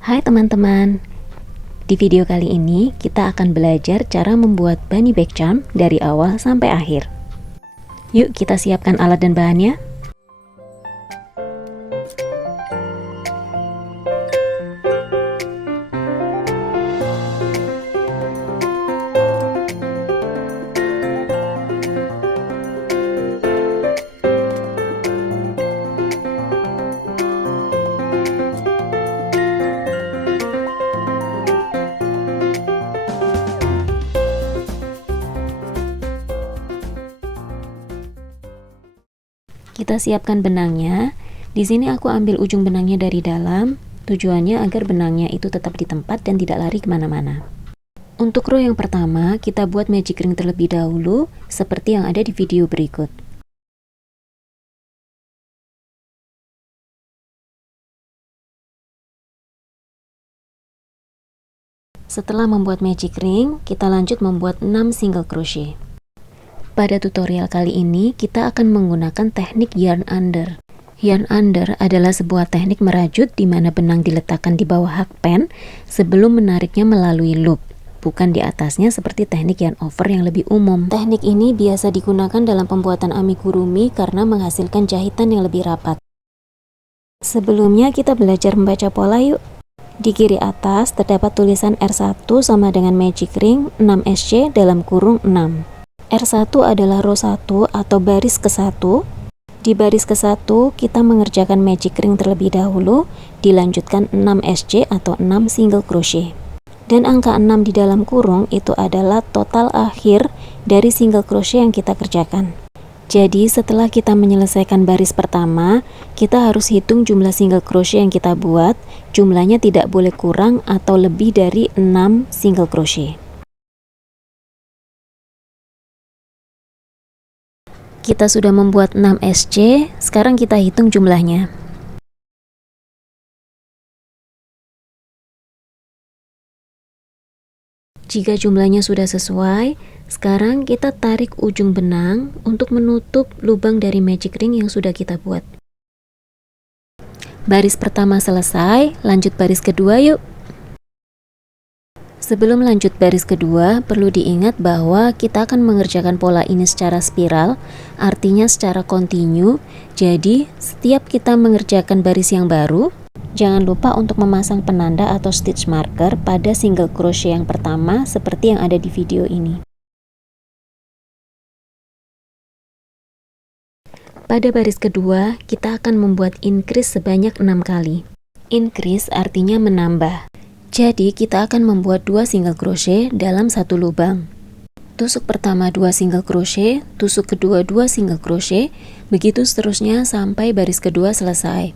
Hai teman-teman, di video kali ini kita akan belajar cara membuat bunny bag charm dari awal sampai akhir. Yuk kita siapkan alat dan bahannya. Kita siapkan benangnya. Di sini aku ambil ujung benangnya dari dalam, tujuannya agar benangnya itu tetap di tempat dan tidak lari kemana-mana. Untuk row yang pertama, kita buat magic ring terlebih dahulu, seperti yang ada di video berikut. Setelah membuat magic ring, kita lanjut membuat 6 single crochet. Pada tutorial kali ini, kita akan menggunakan teknik yarn under. Yarn under adalah sebuah teknik merajut di mana benang diletakkan di bawah hakpen sebelum menariknya melalui loop, bukan di atasnya seperti teknik yarn over yang lebih umum. Teknik ini biasa digunakan dalam pembuatan amigurumi karena menghasilkan jahitan yang lebih rapat. Sebelumnya kita belajar membaca pola yuk. Di kiri atas terdapat tulisan R1 sama dengan magic ring 6SC dalam kurung 6. R1 adalah row 1 atau baris ke-1. Di baris ke-1 kita mengerjakan magic ring terlebih dahulu, dilanjutkan 6SC atau 6 single crochet. Dan angka 6 di dalam kurung itu adalah total akhir dari single crochet yang kita kerjakan. Jadi setelah kita menyelesaikan baris pertama, kita harus hitung jumlah single crochet yang kita buat. Jumlahnya tidak boleh kurang atau lebih dari 6 single crochet. Kita sudah membuat 6 SC, sekarang kita hitung jumlahnya. Jika jumlahnya sudah sesuai, sekarang kita tarik ujung benang untuk menutup lubang dari magic ring yang sudah kita buat. Baris pertama selesai, lanjut baris kedua yuk. Sebelum lanjut baris kedua, perlu diingat bahwa kita akan mengerjakan pola ini secara spiral, artinya secara kontinu. Jadi, setiap kita mengerjakan baris yang baru, jangan lupa untuk memasang penanda atau stitch marker pada single crochet yang pertama seperti yang ada di video ini. Pada baris kedua, kita akan membuat increase sebanyak 6 kali. Increase artinya menambah. Jadi, kita akan membuat 2 single crochet dalam satu lubang. Tusuk pertama 2 single crochet, tusuk kedua 2 single crochet, begitu seterusnya sampai baris kedua selesai.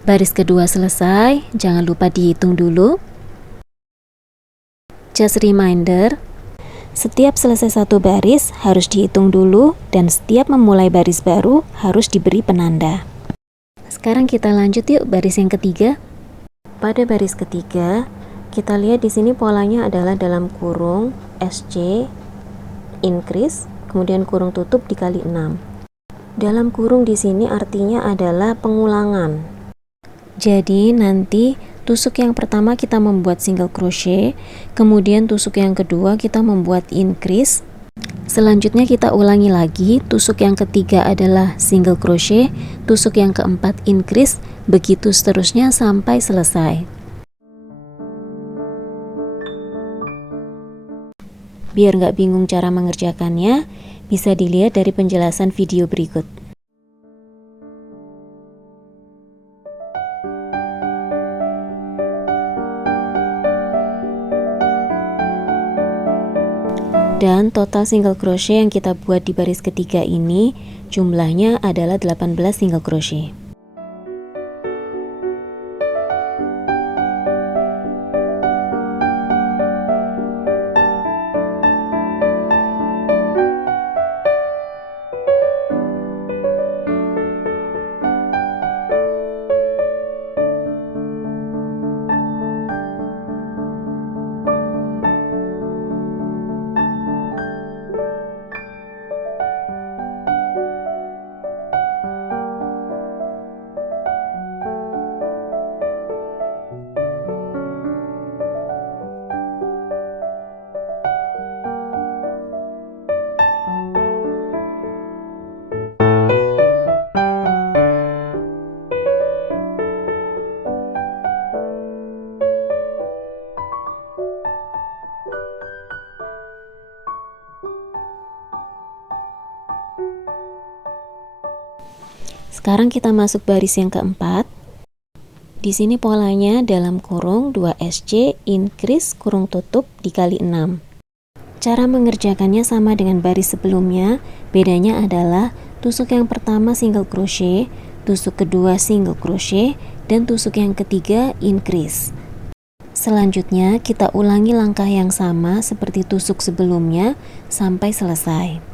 Baris kedua selesai, jangan lupa dihitung dulu. Just reminder, setiap selesai satu baris harus dihitung dulu dan setiap memulai baris baru harus diberi penanda. Sekarang kita lanjut yuk baris yang ketiga. Pada baris ketiga, kita lihat di sini polanya adalah dalam kurung SC increase, kemudian kurung tutup dikali 6. Dalam kurung di sini artinya adalah pengulangan. Jadi nanti tusuk yang pertama kita membuat single crochet, kemudian tusuk yang kedua kita membuat increase. Selanjutnya kita ulangi lagi, tusuk yang ketiga adalah single crochet, tusuk yang keempat increase, begitu seterusnya sampai selesai. Biar nggak bingung cara mengerjakannya, bisa dilihat dari penjelasan video berikut. Dan total single crochet yang kita buat di baris ketiga ini jumlahnya adalah 18 single crochet. Sekarang kita masuk baris yang keempat. Di sini polanya dalam kurung 2SC increase kurung tutup dikali 6. Cara mengerjakannya sama dengan baris sebelumnya, bedanya adalah tusuk yang pertama single crochet, tusuk kedua single crochet, dan tusuk yang ketiga increase. Selanjutnya kita ulangi langkah yang sama seperti tusuk sebelumnya sampai selesai.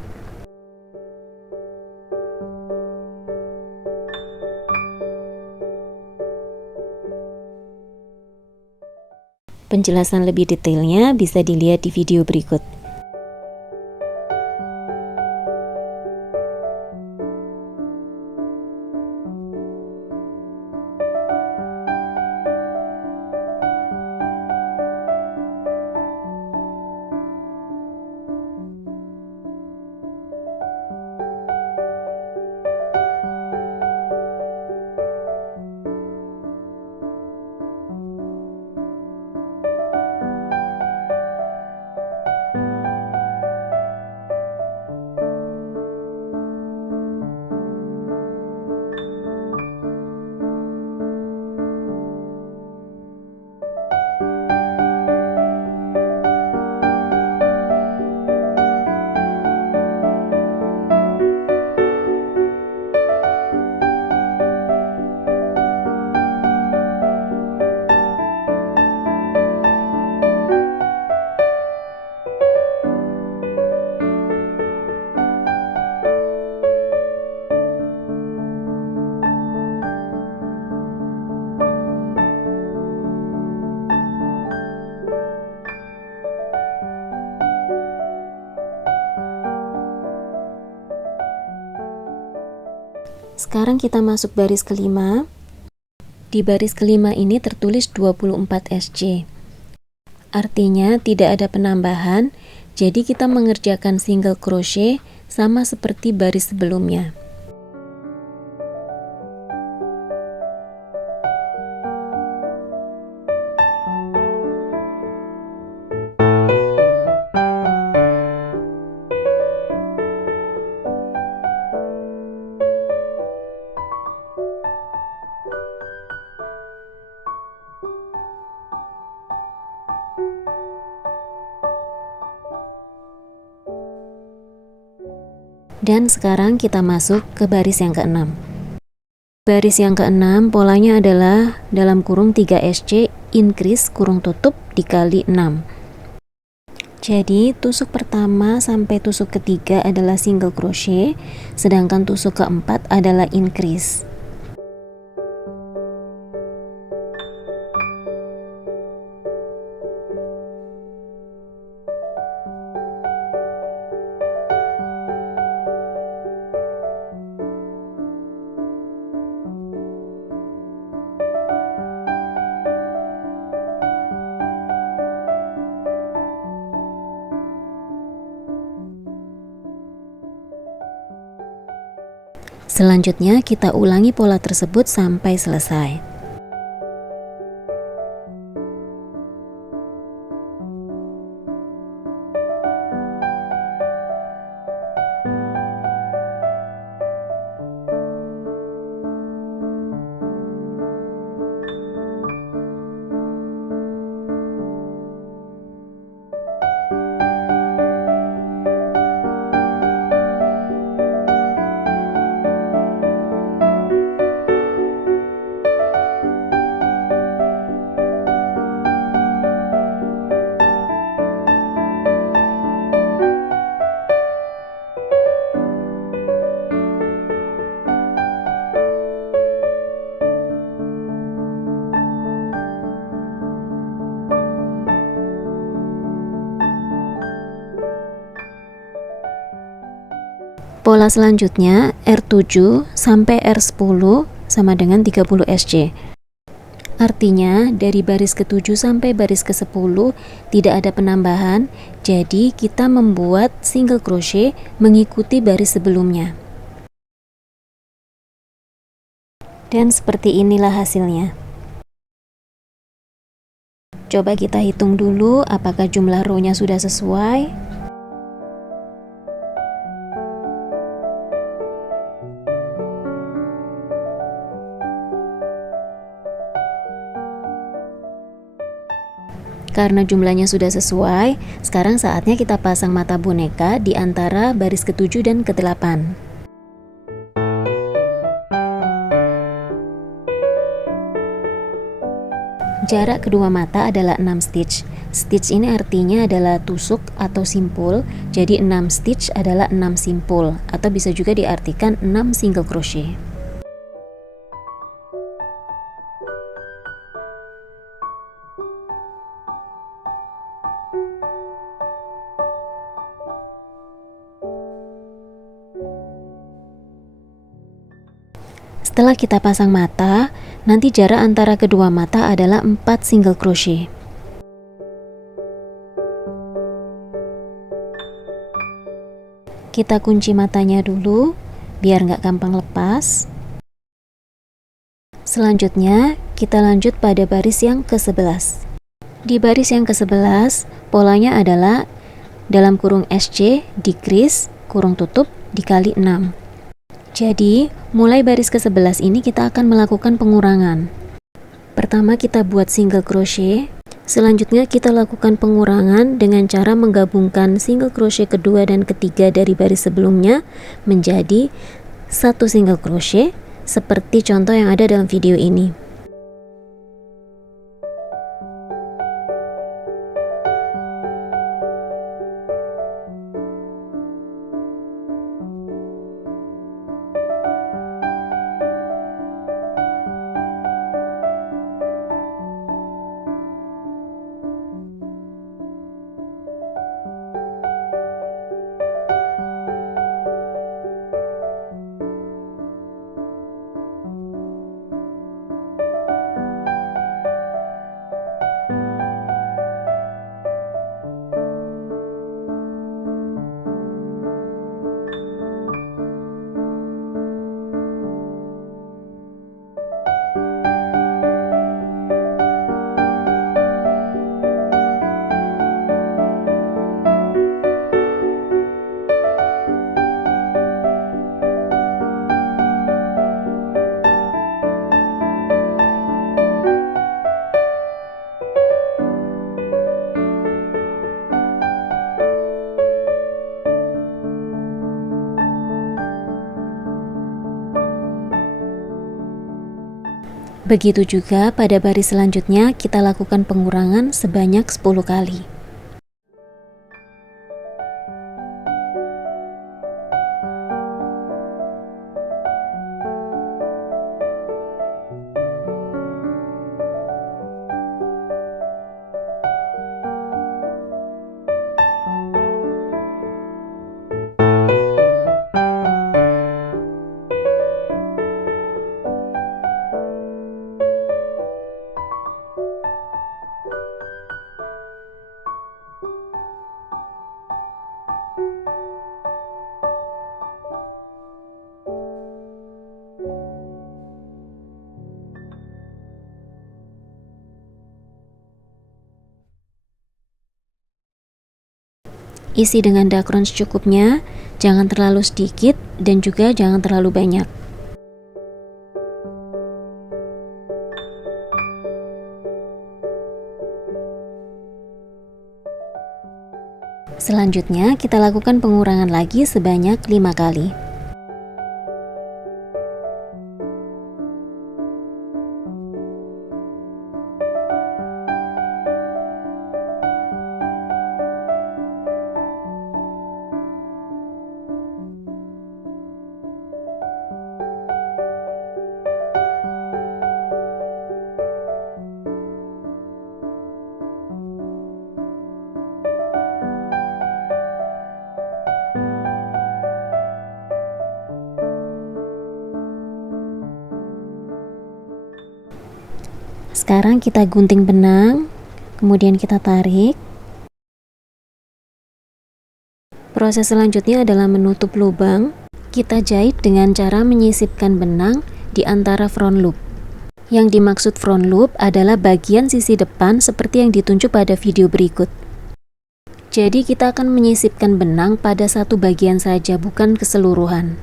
Penjelasan lebih detailnya bisa dilihat di video berikut. Sekarang kita masuk baris kelima. Di baris kelima ini tertulis 24 SC. Artinya tidak ada penambahan, jadi kita mengerjakan single crochet sama seperti baris sebelumnya. Dan sekarang kita masuk ke baris yang keenam. Baris yang keenam polanya adalah dalam kurung 3SC increase kurung tutup dikali 6. Jadi tusuk pertama sampai tusuk ketiga adalah single crochet, sedangkan tusuk keempat adalah increase. Selanjutnya kita ulangi pola tersebut sampai selesai. Pola selanjutnya R7 sampai R10 sama dengan 30 SC. Artinya dari baris ke-7 sampai baris ke-10 tidak ada penambahan, jadi kita membuat single crochet mengikuti baris sebelumnya. Dan seperti inilah hasilnya. Coba kita hitung dulu apakah jumlah row-nya sudah sesuai. Karena jumlahnya sudah sesuai, sekarang saatnya kita pasang mata boneka di antara baris ke-7 dan ke-8. Jarak kedua mata adalah 6 stitch. Stitch ini artinya adalah tusuk atau simpul, jadi 6 stitch adalah 6 simpul, atau bisa juga diartikan 6 single crochet. Setelah kita pasang mata, nanti jarak antara kedua mata adalah 4 single crochet. Kita kunci matanya dulu, biar nggak gampang lepas. Selanjutnya, kita lanjut pada baris yang ke-11. Di baris yang ke-11, polanya adalah dalam kurung SC, decrease, kurung tutup, dikali 6. Jadi, mulai baris ke-11 ini kita akan melakukan pengurangan. Pertama kita buat single crochet, selanjutnya kita lakukan pengurangan dengan cara menggabungkan single crochet kedua dan ketiga dari baris sebelumnya menjadi satu single crochet, seperti contoh yang ada dalam video ini. Begitu juga pada baris selanjutnya kita lakukan pengurangan sebanyak 10 kali. Isi dengan dakron secukupnya, jangan terlalu sedikit dan juga jangan terlalu banyak. Selanjutnya kita lakukan pengurangan lagi sebanyak 5 kali. Sekarang kita gunting benang, kemudian kita tarik. Proses selanjutnya adalah menutup lubang. Kita jahit dengan cara menyisipkan benang di antara front loop. Yang dimaksud front loop adalah bagian sisi depan seperti yang ditunjuk pada video berikut. Jadi kita akan menyisipkan benang pada satu bagian saja, bukan keseluruhan.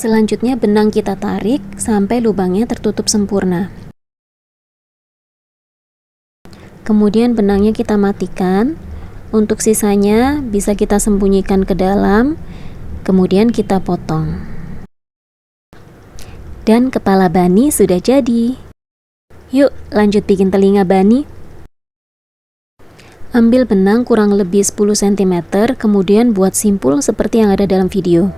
Selanjutnya benang kita tarik sampai lubangnya tertutup sempurna. Kemudian benangnya kita matikan. Untuk sisanya bisa kita sembunyikan ke dalam, kemudian kita potong. Dan kepala bani sudah jadi. Yuk lanjut bikin telinga bani. Ambil benang kurang lebih 10 cm, kemudian buat simpul seperti yang ada dalam video.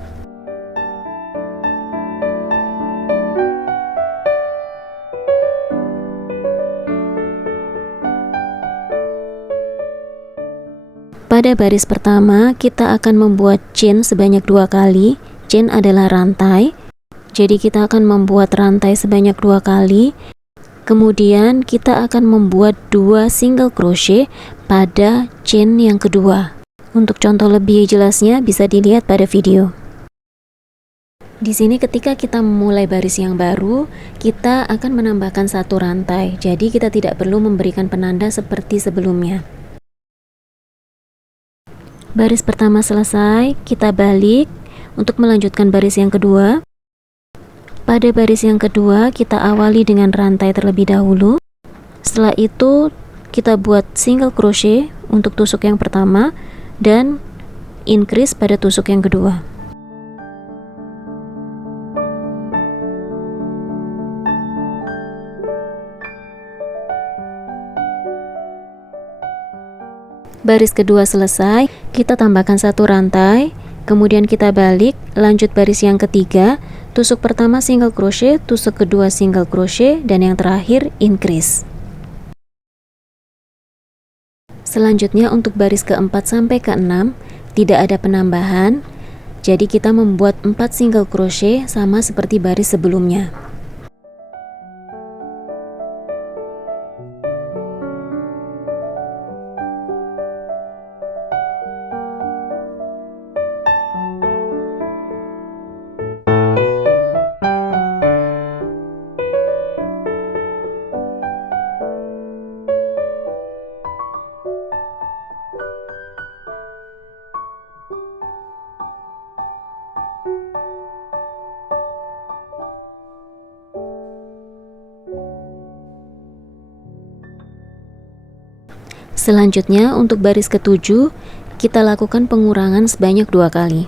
Pada baris pertama, kita akan membuat chain sebanyak 2 kali. Chain adalah rantai, jadi kita akan membuat rantai sebanyak 2 kali. Kemudian kita akan membuat 2 single crochet pada chain yang kedua. Untuk contoh lebih jelasnya bisa dilihat pada video. Di sini ketika kita memulai baris yang baru, kita akan menambahkan 1 rantai. Jadi kita tidak perlu memberikan penanda seperti sebelumnya. Baris pertama selesai, kita balik untuk melanjutkan baris yang kedua. Pada baris yang kedua, kita awali dengan rantai terlebih dahulu. Setelah itu, kita buat single crochet untuk tusuk yang pertama dan increase pada tusuk yang kedua. Baris kedua selesai, kita tambahkan 1 rantai, kemudian kita balik, lanjut baris yang ketiga, tusuk pertama single crochet, tusuk kedua single crochet, dan yang terakhir increase. Selanjutnya untuk baris keempat sampai keenam tidak ada penambahan, jadi kita membuat 4 single crochet sama seperti baris sebelumnya. Selanjutnya untuk baris ketujuh kita lakukan pengurangan sebanyak 2 kali.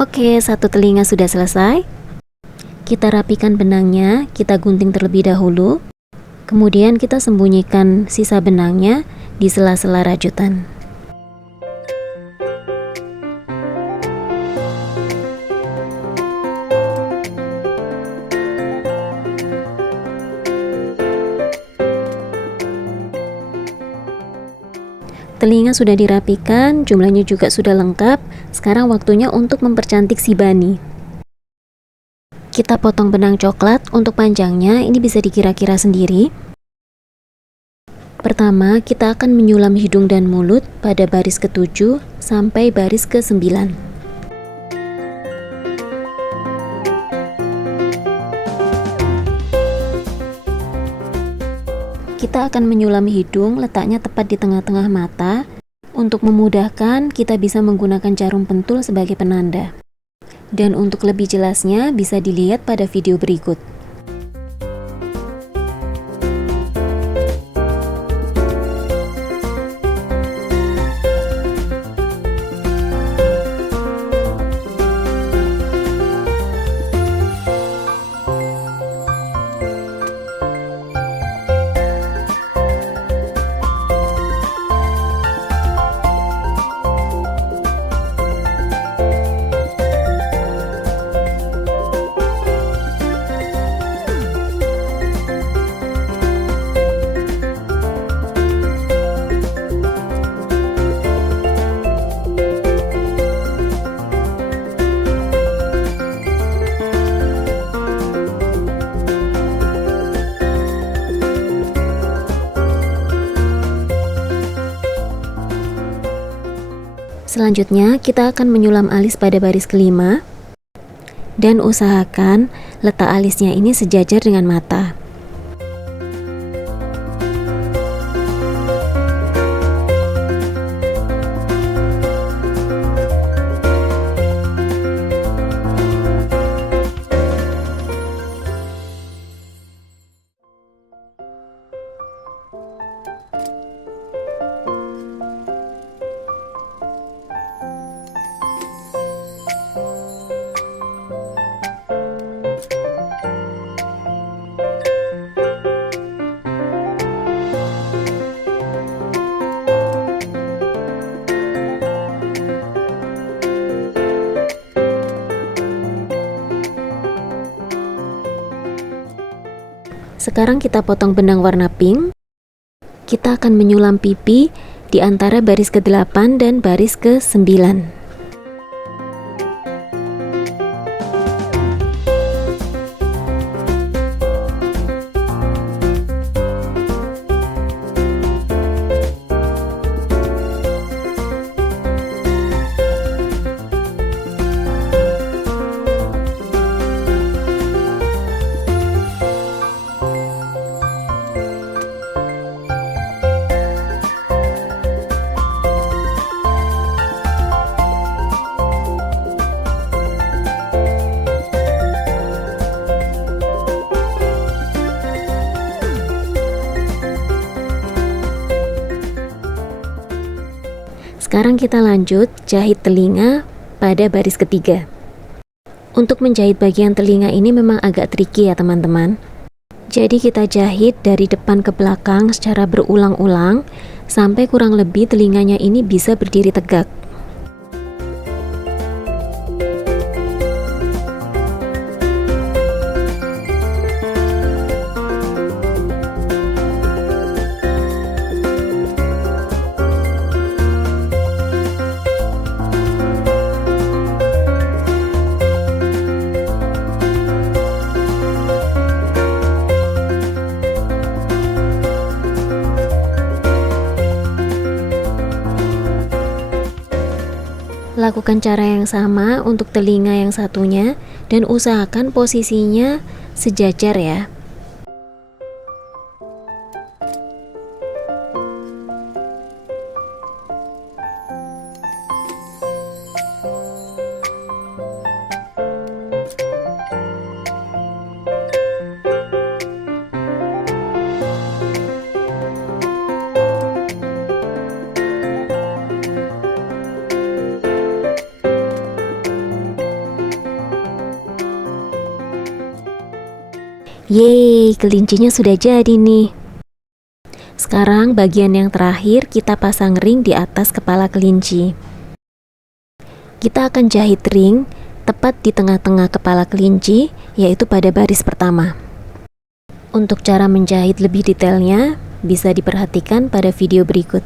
Oke, 1 telinga sudah selesai. Kita rapikan benangnya, kita gunting terlebih dahulu. Kemudian kita sembunyikan sisa benangnya di sela-sela rajutan. Telinga sudah dirapikan, jumlahnya juga sudah lengkap. Sekarang waktunya untuk mempercantik si bani. Kita potong benang coklat. Untuk panjangnya ini bisa dikira-kira sendiri. Pertama, kita akan menyulam hidung dan mulut pada baris ke-7 sampai baris ke-9. Kita akan menyulam hidung, letaknya tepat di tengah-tengah mata. Untuk memudahkan, kita bisa menggunakan jarum pentul sebagai penanda. Dan untuk lebih jelasnya, bisa dilihat pada video berikut. Selanjutnya, kita akan menyulam alis pada baris kelima dan usahakan letak alisnya ini sejajar dengan mata. Sekarang kita potong benang warna pink. Kita akan menyulam pipi di antara baris ke-8 dan baris ke-9. Sekarang kita lanjut jahit telinga pada baris ketiga. Untuk menjahit bagian telinga ini memang agak tricky ya teman-teman. Jadi kita jahit dari depan ke belakang secara berulang-ulang sampai kurang lebih telinganya ini bisa berdiri tegak. Lakukan cara yang sama untuk telinga yang satunya dan usahakan posisinya sejajar ya. Yeay, kelincinya sudah jadi nih. Sekarang bagian yang terakhir kita pasang ring di atas kepala kelinci. Kita akan jahit ring tepat di tengah-tengah kepala kelinci, yaitu pada baris pertama. Untuk cara menjahit lebih detailnya, bisa diperhatikan pada video berikut.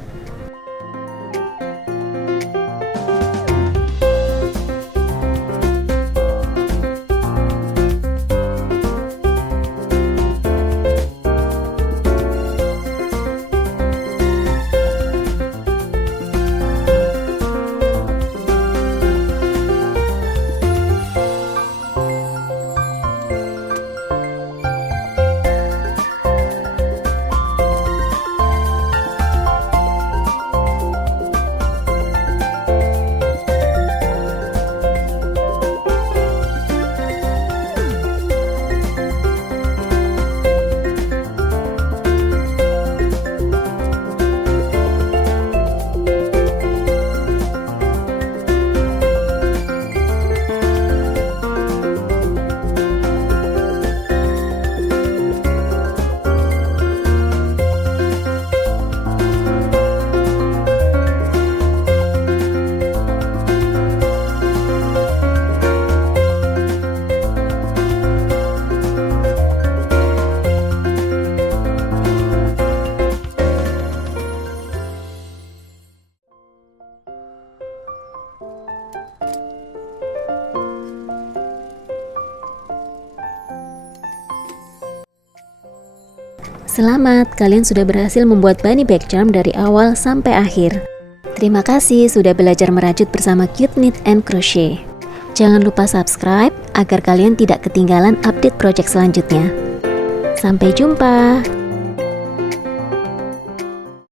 Selamat, kalian sudah berhasil membuat bunny back charm dari awal sampai akhir. Terima kasih sudah belajar merajut bersama Cute Knit and Crochet. Jangan lupa subscribe agar kalian tidak ketinggalan update project selanjutnya. Sampai jumpa!